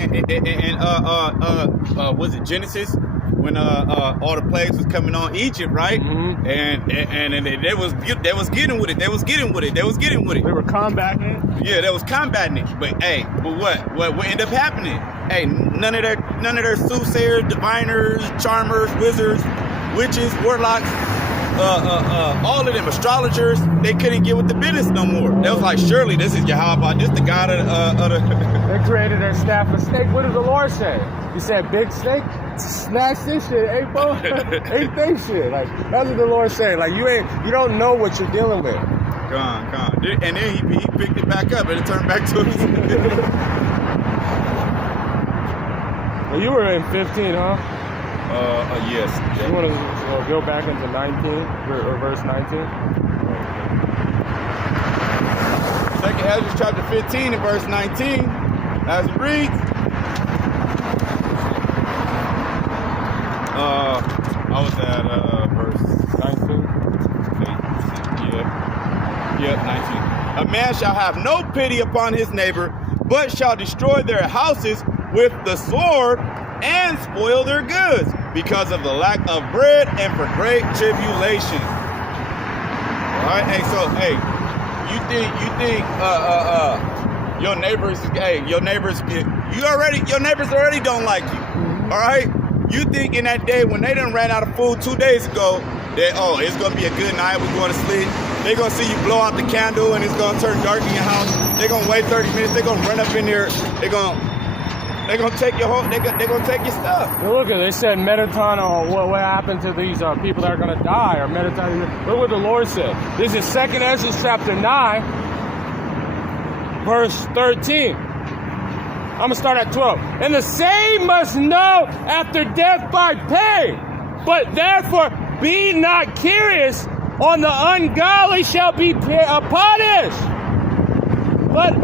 was it Genesis? When all the plagues was coming on Egypt, right? Mm-hmm. And they was getting with it. They was getting with it. They were combating it. Yeah, they was combating it. But hey, what ended up happening? Hey, none of their soothsayers, diviners, charmers, wizards, witches, warlocks, all of them astrologers, they couldn't get with the business no more. They was like, surely this is Yahweh, this the God of the. They created their staff of snake. What did the Lord say? He said, big snake, snatch this shit, ain't they shit. Like, that's what the Lord said. Like, you don't know what you're dealing with. Gone. And then he picked it back up and it turned back to us. Well, you were in 15, huh? Yes. You want to go back into 19, or verse 19? Second Ezra chapter 15 and verse 19, as it reads. I was at verse 19. Yep, 19. A man shall have no pity upon his neighbor, but shall destroy their houses with the sword and spoil their goods because of the lack of bread and for great tribulation. All right, hey, so hey, you think your neighbors already don't like you. All right, you think in that day when they done ran out of food 2 days ago that it's gonna be a good night, we're going to sleep. They're gonna see you blow out the candle and it's gonna turn dark in your house. They're gonna wait 30 minutes. They're gonna run up in there. They're gonna take your whole. They're gonna take your stuff. Now look at it. They said meditate on what happened to these people that are gonna die, or meditate. Look what the Lord said. This is 2nd Ezra chapter 9, verse 13. I'm gonna start at 12. And the same must know after death by pain, but therefore be not curious. On the ungodly shall be punished. But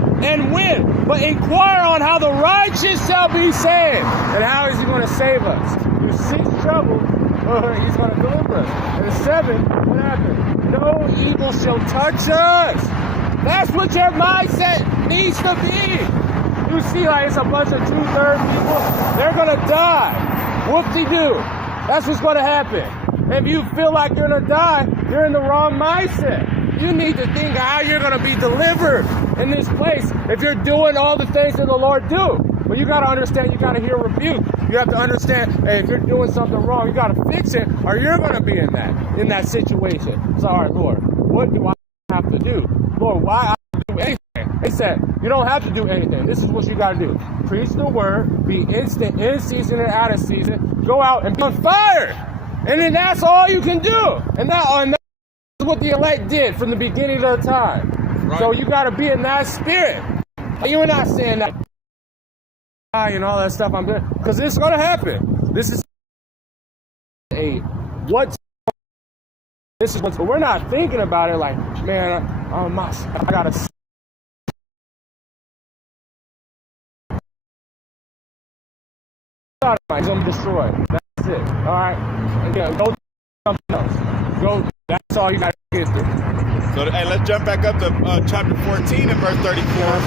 inquire on how the righteous shall be saved. And how is he going to save us? You seek trouble, he's going to deliver us. And 7, what happened? No evil shall touch us. That's what your mindset needs to be. You see, like it's a bunch of 2/3 people. They're going to die. Whoop-de-doo. That's what's going to happen. If you feel like you're going to die, you're in the wrong mindset. You need to think how you're going to be delivered in this place if you're doing all the things that the Lord do. But you got to understand, you got to hear rebuke. You have to understand, hey, if you're doing something wrong, you got to fix it, or you're going to be in that situation. So, all right, Lord, what do I have to do? Lord, why I have to do anything? He said, you don't have to do anything. This is what you got to do. Preach the word, be instant, in season and out of season. Go out and be on fire. And then that's all you can do. And that's what the elect did from the beginning of the time. Right. So you got to be in that spirit. You're not saying that and all that stuff I'm doing, because it's going to happen. This is what we're not thinking about it like, man, I got to. He's going to destroy it. That's it. All right. Yeah, go do something else. Go. That's all you got to get through. So, hey, let's jump back up to chapter 14 and verse 34.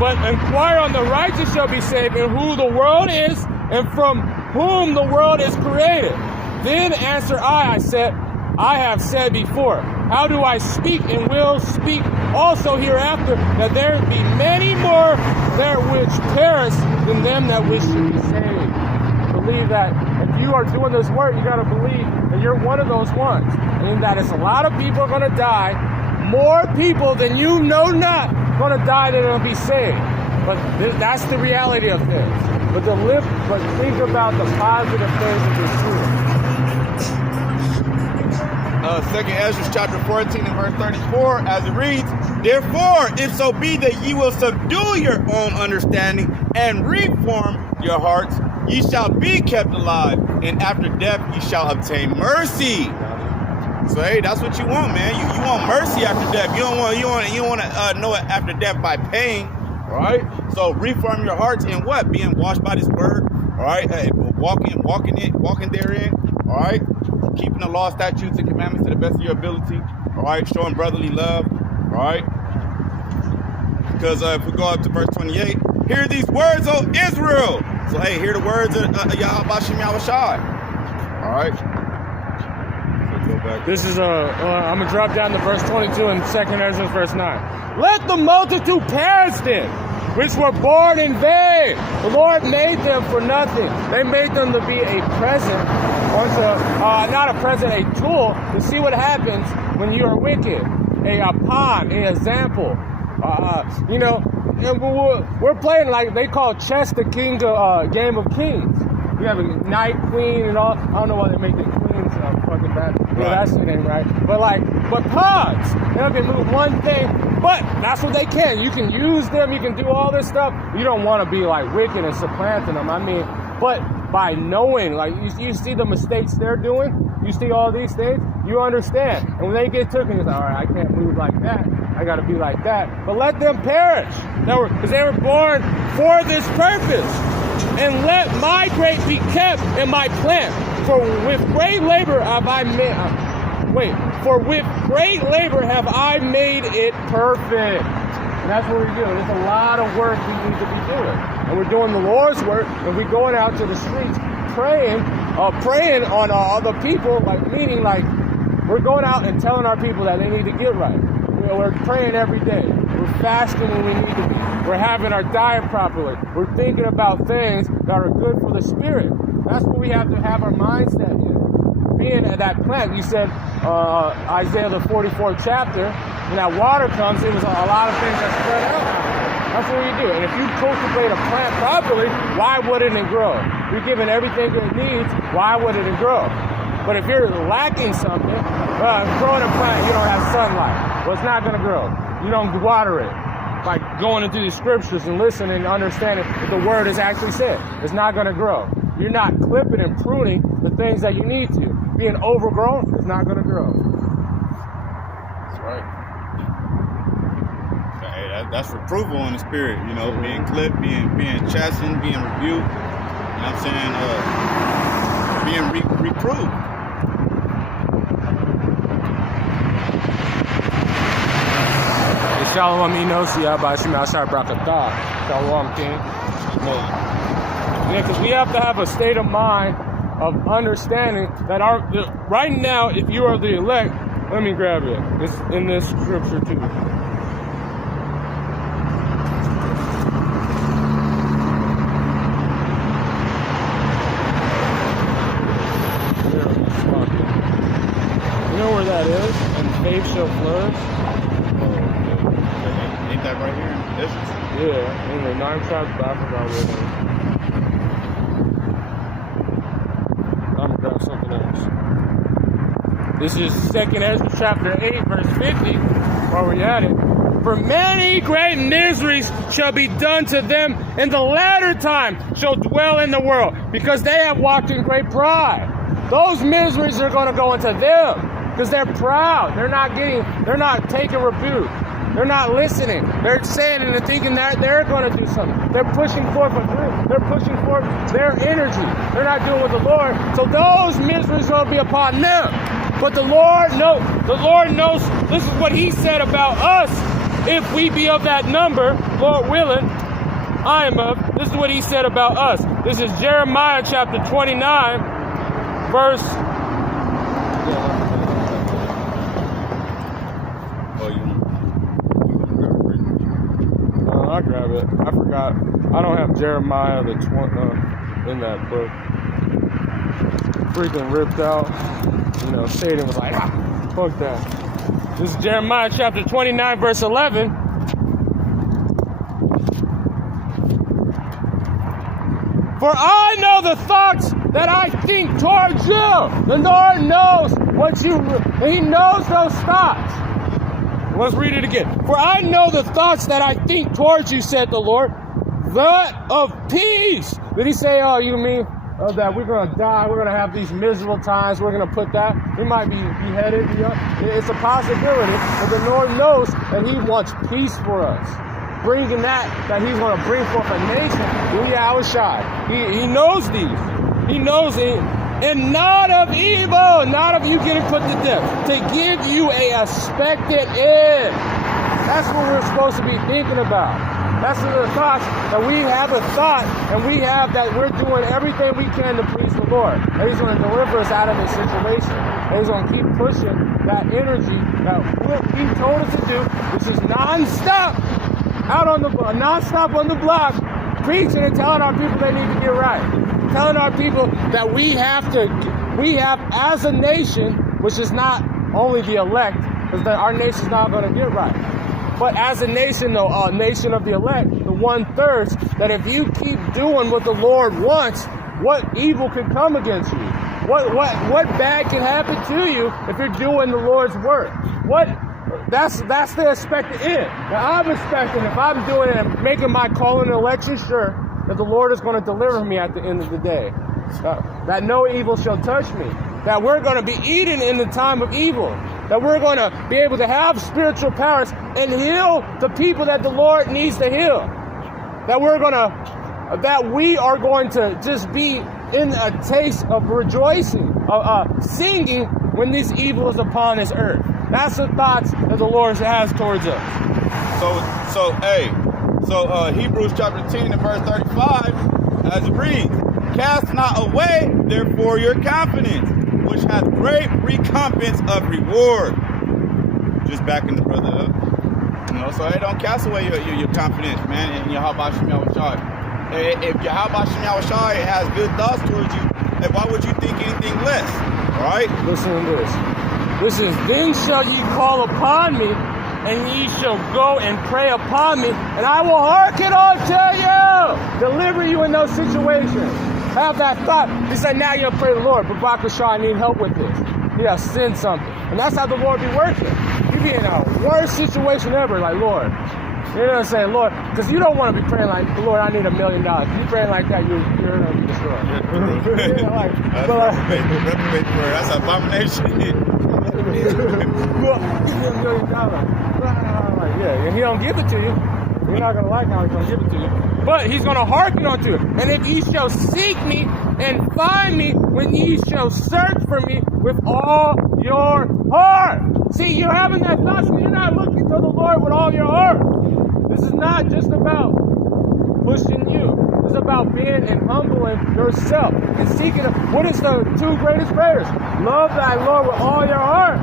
But inquire on the righteous shall be saved, and who the world is, and from whom the world is created. Then answer I said, I have said before, how do I speak and will speak also hereafter, that there be many more there which perish than them that wish to be saved. Believe that if you are doing this work, you got to believe that you're one of those ones, and that it's a lot of people are going to die, more people than you know not going to die that will be saved. But that's the reality of things. But think about the positive things of this truth. 2nd Ezra chapter 14 and verse 34, as it reads, therefore, if so be that ye will subdue your own understanding and reform your hearts, ye shall be kept alive, and after death ye shall obtain mercy. So hey, that's what you want, man. You want mercy after death. You don't want to know it after death by pain. All right. So reform your hearts in what? Being washed by this word. All right. Walking therein. All right. Keeping the law, statutes, and commandments to the best of your ability. All right. Showing brotherly love. All right. Because if we go up to verse 28, hear these words, O Israel. So hey, hear the words of Yahweh Bashem Yahushai. All right. This is I'm gonna drop down to verse 22 in 2nd Ezra verse 9. Let the multitude perish then, which were born in vain. The Lord made them for nothing. They made them to be a present, or not a present, a tool to see what happens when you are wicked. A pawn, an example. We're playing like they call chess the game of kings. We have a knight, queen, and all. I don't know why they make it queens. Fucking bad. Yeah, that's the name, right? But pawns, they can move one thing, but that's what they can. You can use them. You can do all this stuff. You don't want to be like wicked and supplanting them. I mean, but by knowing, like you see the mistakes they're doing, you see all these things, you understand. And when they get taken, it's like, all right, I can't move like that. I got to be like that. But let them perish. Because they were born for this purpose. and let my grape be kept in my plant. For with great labor have I made. For with great labor have I made it perfect. And that's what we're doing. There's a lot of work we need to be doing, and we're doing the Lord's work, and we're going out to the streets praying on other people, meaning we're going out and telling our people that they need to get right. We're praying every day. We're fasting when we need to be. We're having our diet properly. We're thinking about things that are good for the spirit. That's what we have to have our mindset in. Being at that plant, you said Isaiah the 44th chapter, when that water comes, it was a lot of things that spread out. That's what you do. And if you cultivate a plant properly, why wouldn't it grow? You're giving everything it needs, why wouldn't it grow? But if you're lacking something, growing a plant, you don't have sunlight. Well, it's not going to grow. You don't water it. By going into the scriptures and listening and understanding what the word has actually said. It's not going to grow. You're not clipping and pruning the things that you need to. Being overgrown, it's not going to grow. That's right. Hey, that's reproval in the spirit, being clipped, being chastened, being rebuked. You know what I'm saying? Being reproved. Shalom Inosi Abashim Ashar Brakatah. Shalom King. Yeah, because we have to have a state of mind of understanding that right now, if you are the elect, let me grab it. It's in this scripture too. You know where that is? And faith shall flourish. Ain't that right here in Ezra? Yeah, in the 9th chapter, I forgot where it is. I'm gonna grab something else. This is 2nd Ezra chapter 8, verse 50, while we're at it. For many great miseries shall be done to them in the latter time shall dwell in the world, because they have walked in great pride. Those miseries are going to go into them, because they're proud. They're not taking rebuke. They're not listening. They're saying and they're thinking that they're going to do something. They're pushing forth they're pushing forth their energy. They're not doing with the Lord. So those miseries will be upon them. But the Lord knows this is what he said about us. If we be of that number, Lord willing, I am of. This is what he said about us. This is Jeremiah chapter 29, verse. I'll grab it. I forgot. I don't have Jeremiah in that book. Freaking ripped out. Satan was like, fuck that. This is Jeremiah chapter 29, verse 11. For I know the thoughts that I think towards you. The Lord knows He knows those thoughts. Let's read it again. For I know the thoughts that I think towards you, said the Lord, that of peace. Did he say, you mean that we're going to die, we're going to have these miserable times, we're going to put that, we might be beheaded. It's a possibility, but the Lord knows that he wants peace for us. Bringing that he's going to bring forth a nation, He knows these. He knows it. And not of evil, not of you getting put to death, to give you a expected end. That's what we're supposed to be thinking about. That's the thoughts that we have a thought, and we have that we're doing everything we can to please the Lord. And he's going to deliver us out of this situation. And he's going to keep pushing that energy that he told us to do, which is non-stop on the block, preaching and telling our people they need to get right. Telling our people that we have as a nation, which is not only the elect, because our nation's not going to get right, but as a nation, a nation of the elect, the 1/3, that if you keep doing what the Lord wants, what evil can come against you? What bad can happen to you if you're doing the Lord's work? That's the expected end. Now I'm expecting, if I'm doing it and making my calling and election sure, that the Lord is going to deliver me at the end of the day. That no evil shall touch me. That we're going to be eating in the time of evil. That we're going to be able to have spiritual powers and heal the people that the Lord needs to heal. That we're going to that we are going to just be in a taste of rejoicing, singing when this evil is upon this earth. That's the thoughts that the Lord has towards us. So Hebrews chapter 10 and verse 35, as it reads, cast not away, therefore, your confidence, which hath great recompense of reward. Just backing the brother up. So hey, don't cast away your confidence, man, in Yahweh Shem Yahushai. If Yahweh Shem Yahushai has good thoughts towards you, why would you think anything less? All right? Listen to this. This is, then shall ye call upon me, and ye shall go and pray upon me, and I will hearken unto you. Deliver you in those situations. Have that thought. He said, now you'll pray the Lord, but Bakasha, I need help with this. He has sinned something. And that's how the Lord be working. You be in a worst situation ever, like, Lord. You know what I'm saying, Lord? Because you don't want to be praying like, Lord, I need $1 million. If you praying like that, you're going to be destroyed. That's an abomination. Give me $1 million. Yeah, and he don't give it to you. You're not going to like how he's going to give it to you. But he's going to hearken unto it. And if ye shall seek me and find me, when ye shall search for me with all your heart. See, you're having that thought, so you're not looking to the Lord with all your heart. This is not just about pushing you. It's about being and humbling yourself and seeking. What is the 2 greatest prayers? Love thy Lord with all your heart.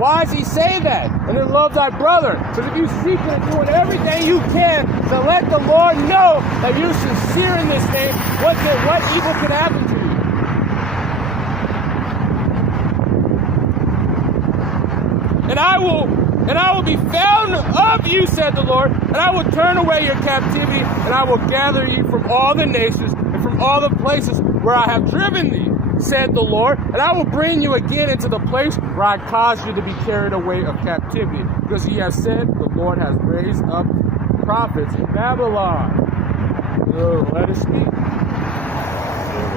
Why does he say that? And then love thy brother. Because if you seek and doing everything you can to let the Lord know that you're sincere in this thing, what evil can happen to you? And I will be found of you, said the Lord, and I will turn away your captivity, and I will gather you from all the nations and from all the places where I have driven thee, said the Lord, and I will bring you again into the place where I caused you to be carried away of captivity, because he has said, the Lord has raised up prophets in Babylon. Let us speak.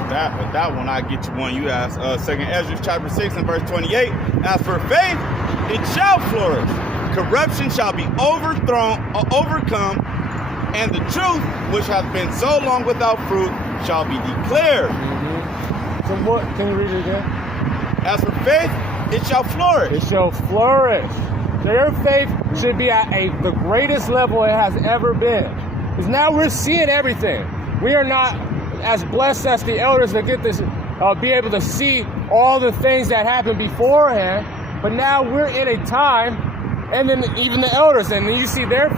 With that one, I get you one. You asked 2nd Ezra chapter 6 and verse 28. As for faith, it shall flourish. Corruption shall be overcome, and the truth, which hath been so long without fruit, shall be declared. So what? Can you read it again? As for faith, it shall flourish. It shall flourish. So your faith should be at the greatest level it has ever been. Because now we're seeing everything. We are not as blessed as the elders that get this, be able to see all the things that happened beforehand. But now we're in a time, and then even the elders, and you see their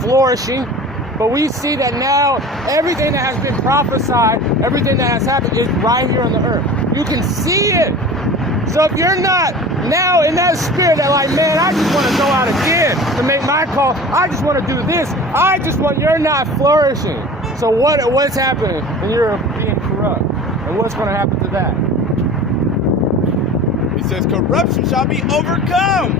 flourishing. But we see that now everything that has been prophesied, everything that has happened is right here on the earth. You can see it. So if you're not now in that spirit that like, man, I just want to go out again to make my call. I just want to do this. You're not flourishing. So what's happening when you're being corrupt? And what's going to happen to that? He says, corruption shall be overcome,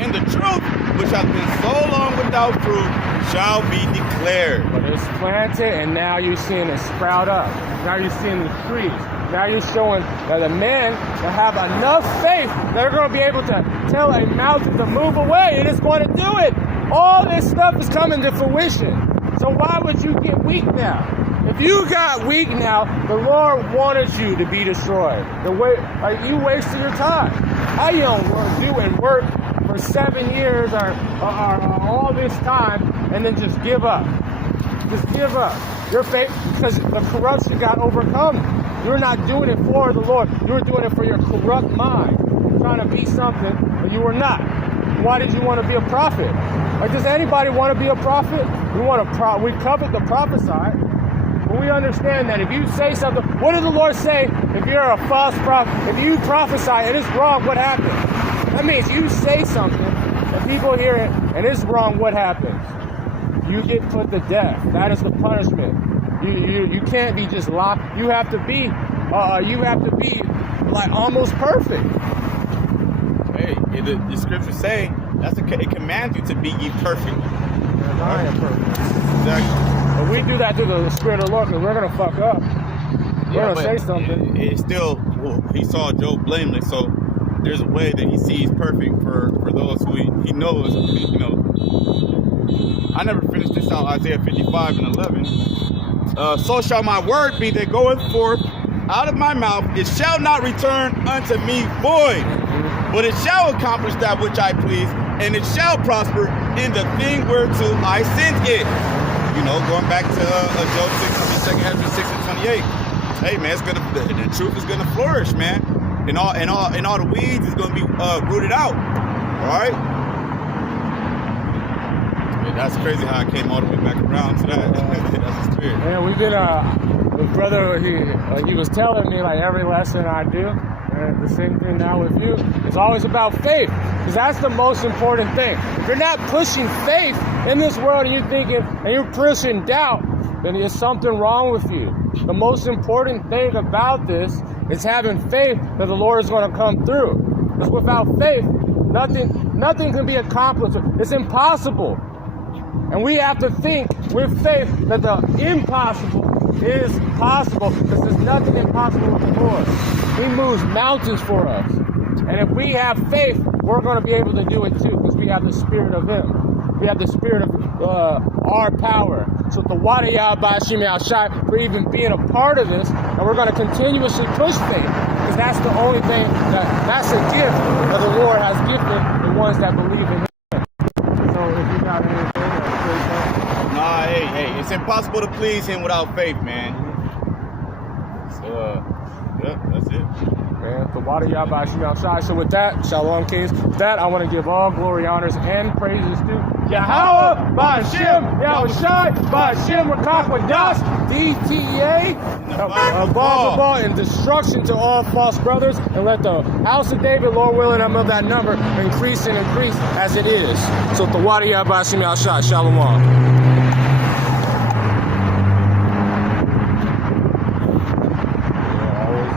and the truth, which hath been so long without fruit, shall be declared. But it's planted, and now you're seeing it sprout up. Now you're seeing the trees. Now you're showing that the men that have enough faith, they're going to be able to tell a mountain to move away, and it's going to do it. All this stuff is coming to fruition. So why would you get weak now? If you got weak now, the Lord wanted you to be destroyed. You wasted your time. How you don't do and work for 7 years or all this time and then just give up? Just give up. Your faith, because the corruption got overcome. You're not doing it for the Lord. You're doing it for your corrupt mind. You're trying to be something, but you were not. Why did you want to be a prophet? Like, does anybody want to be a prophet? We covet the prophesy. But we understand that if you say something, what does the Lord say if you're a false prophet? If you prophesy and it's wrong, what happens? That means you say something and people hear it and it's wrong, what happens? You get put to death. That is the punishment. You can't be just locked. You have to be like almost perfect. Hey, the scriptures say it commands you to be ye perfect. I am perfect. Exactly. But we do that through the Spirit of the Lord because we're going to fuck up. We're going to say something. It's still, he saw Job blameless, so there's a way that he sees perfect for those who he knows, I never finished this out. Isaiah 55 and 11. So shall my word be that goeth forth out of my mouth. It shall not return unto me void, but it shall accomplish that which I please, and it shall prosper in the thing whereto I sent it. You know, going back to Job 6, 2 Ezra 6 and 28. Hey man, the truth is gonna flourish, man. And all the weeds is gonna be rooted out. All right. Yeah, that's crazy how I came all the way back around to that. That's the spirit. Man, we've been the brother. He was telling me like every lesson I do. And the same thing now with you. It's always about faith, because that's the most important thing. If you're not pushing faith in this world and you're thinking and you're pushing doubt, then there's something wrong with you. The most important thing about this is having faith that the Lord is going to come through. Because without faith, nothing can be accomplished. It's impossible. And we have to think with faith that the impossible is possible, because there's nothing impossible with the Lord. He moves mountains for us. And if we have faith, we're going to be able to do it too, because we have the Spirit of Him. We have the Spirit of our power. So the Wadiyah Bashim Al-Shai for even being a part of this, and we're going to continuously push faith, because that's the only thing, that's a gift that the Lord has gifted the ones that believe in Him. So if you got anything, Nah, hey, it's impossible to please Him without faith, man. So, yeah, that's it. man, the Wadiyah Bashim Al-Shai. So with that, Shalom Kings, with that, I want to give all glory, honors, and praises to Yahweh, Bashim, Yahushai, Bashim, Rakakwadas, DTA, above and destruction to all false brothers, and let the house of David, Lord willing, I'm of that number, increase and increase as it is. So the Wadiyah Bashim Al-Shai, Shalom.